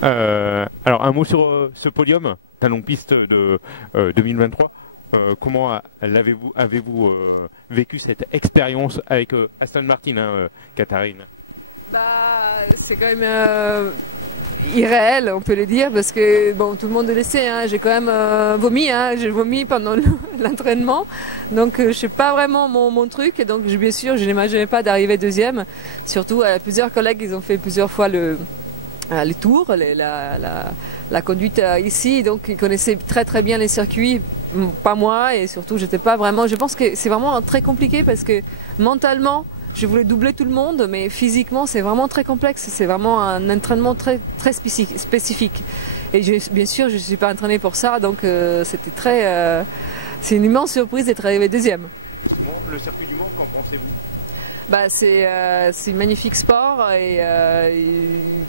Alors un mot sur ce podium, talon piste de 2023. Comment avez-vous vécu cette expérience avec Aston Martin, Katharine? Bah, c'est quand même irréel, on peut le dire, parce que bon, tout le monde le sait, hein, j'ai quand même vomi, hein, j'ai vomi pendant l'entraînement, donc je sais pas vraiment mon truc, et donc bien sûr je n'imaginais pas d'arriver deuxième, surtout plusieurs collègues ils ont fait plusieurs fois les tours, la conduite ici, donc ils connaissaient très très bien les circuits, pas moi, et surtout j'étais pas vraiment, je pense que c'est vraiment très compliqué parce que mentalement je voulais doubler tout le monde, mais physiquement c'est vraiment très complexe, c'est vraiment un entraînement très, très spécifique. Et bien sûr je ne suis pas entraînée pour ça, donc c'était très... c'est une immense surprise d'être arrivée deuxième. Le circuit du Mans, qu'en pensez-vous? Bah, c'est un magnifique sport et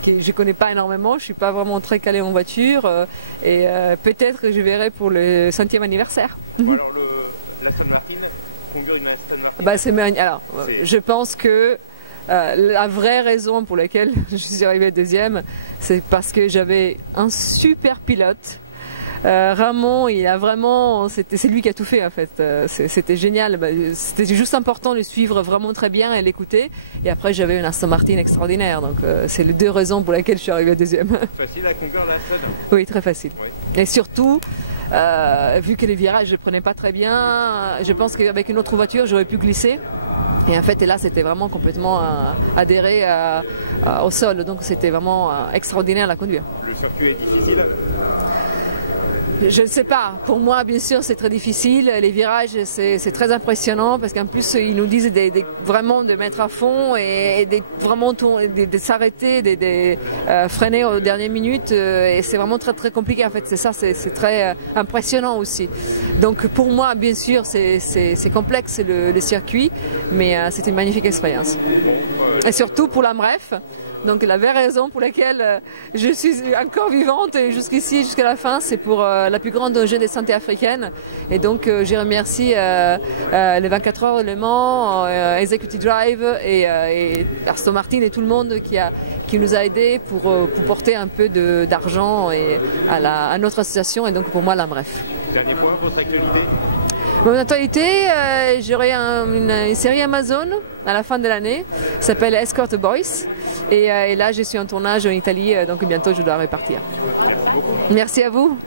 que je connais pas énormément, je suis pas vraiment très calée en voiture et peut-être que je verrai pour le 100e anniversaire. Alors l'Aston Martin, conduire une Aston Martin. Bah, alors, je pense que la vraie raison pour laquelle je suis arrivée deuxième, c'est parce que j'avais un super pilote. Ramon, c'est lui qui a tout fait en fait. C'était génial. Bah, c'était juste important de le suivre vraiment très bien et l'écouter. Et après, j'avais une Aston Martin extraordinaire. Donc, c'est les deux raisons pour lesquelles je suis arrivée deuxième. Facile à conquérir la Aston? Oui, très facile. Oui. Et surtout, vu que les virages, je ne prenais pas très bien, je pense qu'avec une autre voiture, j'aurais pu glisser. Et en fait, là, c'était vraiment complètement adhéré au sol. Donc, c'était vraiment extraordinaire à la conduire. Le circuit est difficile? Je ne sais pas. Pour moi, bien sûr, c'est très difficile. Les virages, c'est très impressionnant parce qu'en plus, ils nous disent vraiment de mettre à fond et vraiment de s'arrêter, de freiner aux dernières minutes. Et c'est vraiment très, très compliqué. En fait, c'est ça, c'est très impressionnant aussi. Donc, pour moi, bien sûr, c'est complexe le circuit, mais c'était une magnifique expérience. Et surtout pour la MREF. Donc la vraie raison pour laquelle je suis encore vivante et jusqu'ici, jusqu'à la fin, c'est pour la plus grande ONG de santé africaine. Et donc je remercie les 24 heures Le Mans, Executive Drive et Aston Martin et tout le monde qui nous a aidés pour porter un peu d'argent à notre association et donc pour moi la MREF. Dernier point, votre actualité? Mon actualité, j'aurai une série Amazon à la fin de l'année, s'appelle Escort Boys. Et là, je suis en tournage en Italie, donc bientôt je dois repartir. Merci beaucoup. Merci à vous.